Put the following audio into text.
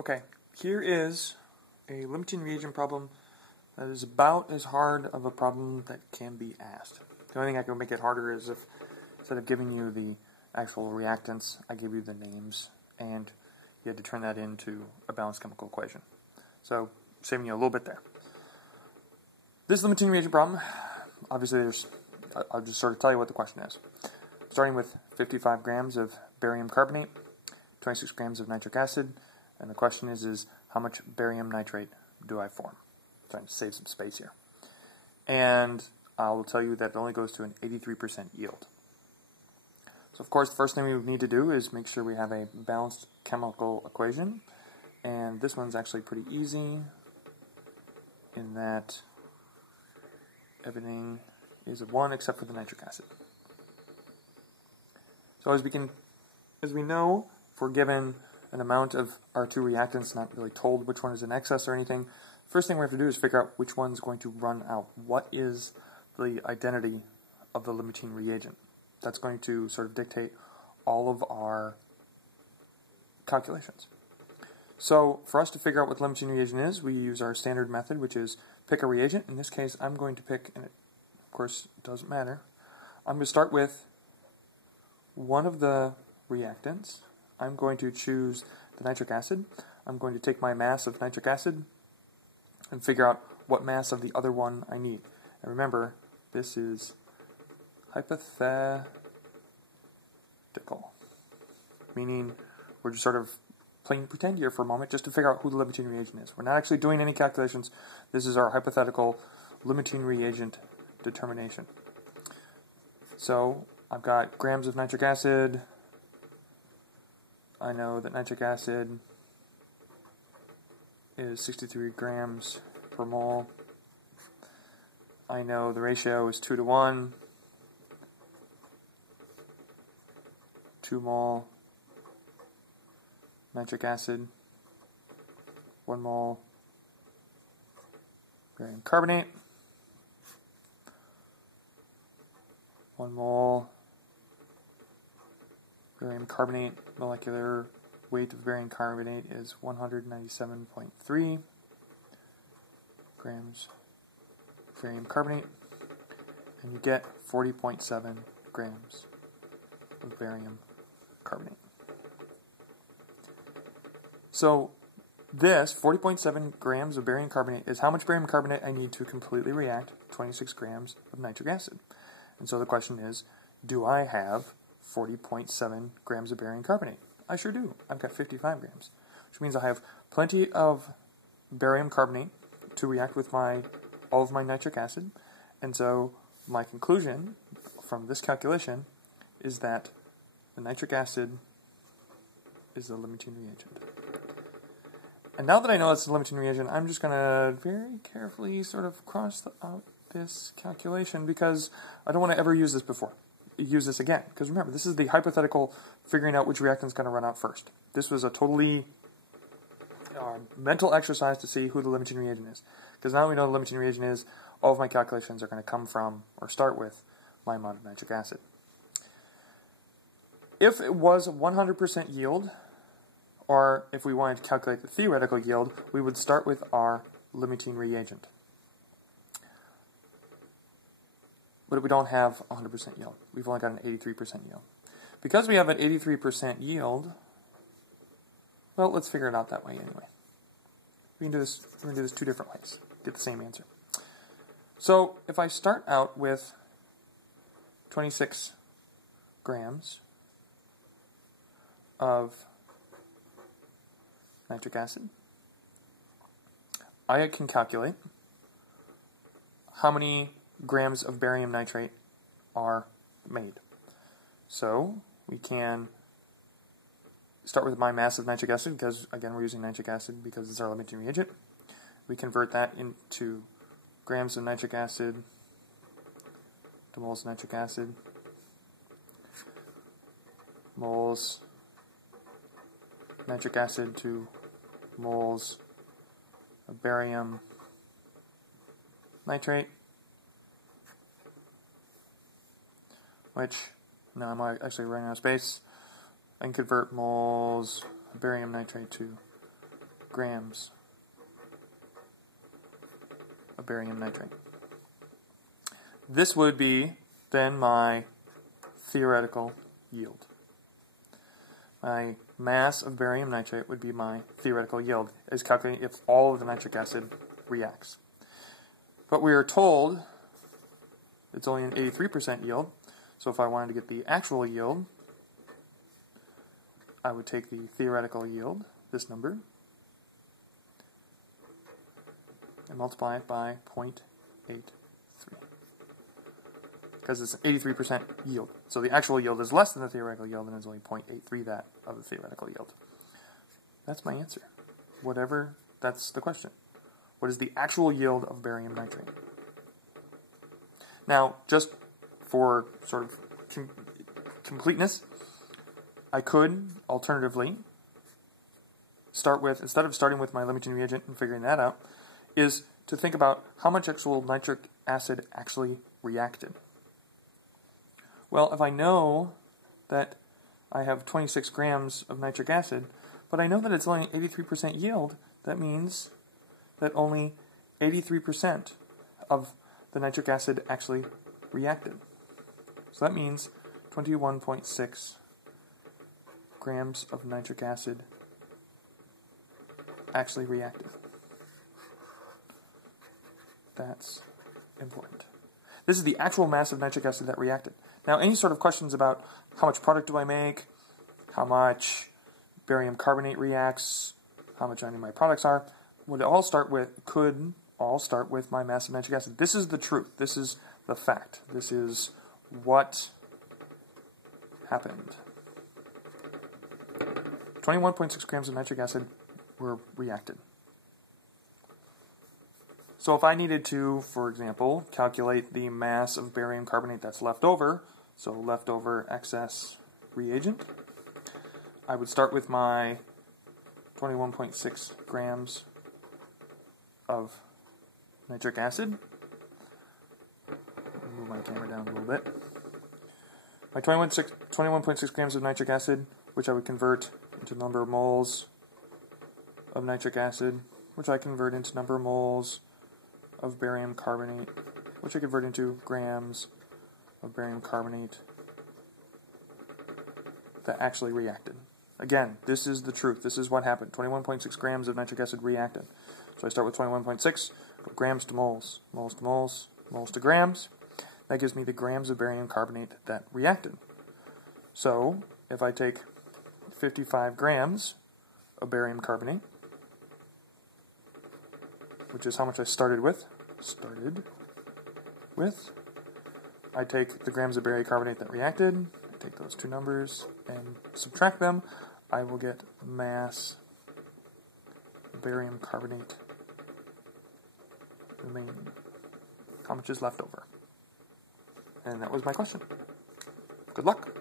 Okay, here is a limiting reagent problem that is about as hard of a problem that can be asked. The only thing I can make it harder is if instead of giving you the actual reactants, I give you the names, and you had to turn that into a balanced chemical equation. So, saving you a little bit there. This limiting reagent problem, obviously I'll just sort of tell you what the question is. Starting with 55 grams of barium carbonate, 26 grams of nitric acid, and the question is how much barium nitrate do I form? I'm trying to save some space here. And I will tell you that it only goes to an 83% yield. So of course the first thing we would need to do is make sure we have a balanced chemical equation. And this one's actually pretty easy in that everything is a 1 except for the nitric acid. So as we know, if we're given an amount of our two reactants, not really told which one is in excess or anything, first thing we have to do is figure out which one's going to run out. What is the identity of the limiting reagent? That's going to sort of dictate all of our calculations. So for us to figure out what the limiting reagent is, we use our standard method, which is pick a reagent. In this case, I'm going to pick, and it, of course, it doesn't matter. I'm going to start with one of the reactants. I'm going to choose the nitric acid. I'm going to take my mass of nitric acid and figure out what mass of the other one I need. And remember, this is hypothetical, meaning we're just sort of playing pretend here for a moment just to figure out who the limiting reagent is. We're not actually doing any calculations. This is our hypothetical limiting reagent determination. So I've got grams of nitric acid. I know that nitric acid is 63 grams per mole. I know the ratio is 2 to 1. 2 mole nitric acid, 1 mole barium carbonate, 1 mole barium carbonate. Molecular weight of barium carbonate is 197.3 grams barium carbonate, and you get 40.7 grams of barium carbonate. So this 40.7 grams of barium carbonate is how much barium carbonate I need to completely react 26 grams of nitric acid. And so the question is, do I have 40.7 grams of barium carbonate? I sure do. I've got 55 grams, which means I have plenty of barium carbonate to react with all of my nitric acid. And so my conclusion from this calculation is that the nitric acid is the limiting reagent. And now that I know it's the limiting reagent, I'm just going to very carefully sort of cross out this calculation because I don't want to ever use this again. Because remember, this is the hypothetical figuring out which reactant's going to run out first. This was a totally mental exercise to see who the limiting reagent is. Because now we know the limiting reagent is, all of my calculations are going to come from, or start with, my amount of nitric acid. If it was 100% yield, or if we wanted to calculate the theoretical yield, we would start with our limiting reagent. But we don't have 100% yield. We've only got an 83% yield. Because we have an 83% yield, well, let's figure it out that way anyway. We're going to do this two different ways. Get the same answer. So if I start out with 26 grams of nitric acid, I can calculate how many grams of barium nitrate are made. So we can start with my mass of nitric acid because, again, we're using nitric acid because it's our limiting reagent. We convert that into grams of nitric acid to moles of nitric acid, moles nitric acid to moles of barium nitrate, which, now I'm actually running out of space, I can convert moles of barium nitrate to grams of barium nitrate. This would be then my theoretical yield. My mass of barium nitrate would be my theoretical yield, is calculating if all of the nitric acid reacts. But we are told it's only an 83% yield, so if I wanted to get the actual yield, I would take the theoretical yield, this number, and multiply it by 0.83. Because it's an 83% yield. So the actual yield is less than the theoretical yield, and it's only 0.83 that of the theoretical yield. That's my answer. Whatever, that's the question. What is the actual yield of barium nitrate? Now, just for sort of completeness, I could alternatively start with, instead of starting with my limiting reagent and figuring that out, is to think about how much actual nitric acid actually reacted. Well, if I know that I have 26 grams of nitric acid, but I know that it's only 83% yield, that means that only 83% of the nitric acid actually reacted. So that means 21.6 grams of nitric acid actually reacted. That's important. This is the actual mass of nitric acid that reacted. Now, any sort of questions about how much product do I make, how much barium carbonate reacts, how much any of my products are, could all start with my mass of nitric acid. This is the truth. This is the fact. This is what happened. 21.6 grams of nitric acid were reacted. So if I needed to, for example, calculate the mass of barium carbonate that's left over, so leftover excess reagent, I would start with my 21.6 grams of nitric acid. Move my camera down a little bit. My 21.6 grams of nitric acid, which I would convert into number of moles of nitric acid, which I convert into number of moles of barium carbonate, which I convert into grams of barium carbonate that actually reacted. Again, this is the truth. This is what happened. 21.6 grams of nitric acid reacted. So I start with 21.6, go grams to moles, moles to moles, moles to grams. That gives me the grams of barium carbonate that reacted. So if I take 55 grams of barium carbonate, which is how much I started with, I take the grams of barium carbonate that reacted, I take those two numbers and subtract them, I will get mass barium carbonate remaining. How much is left over? And that was my question. Good luck.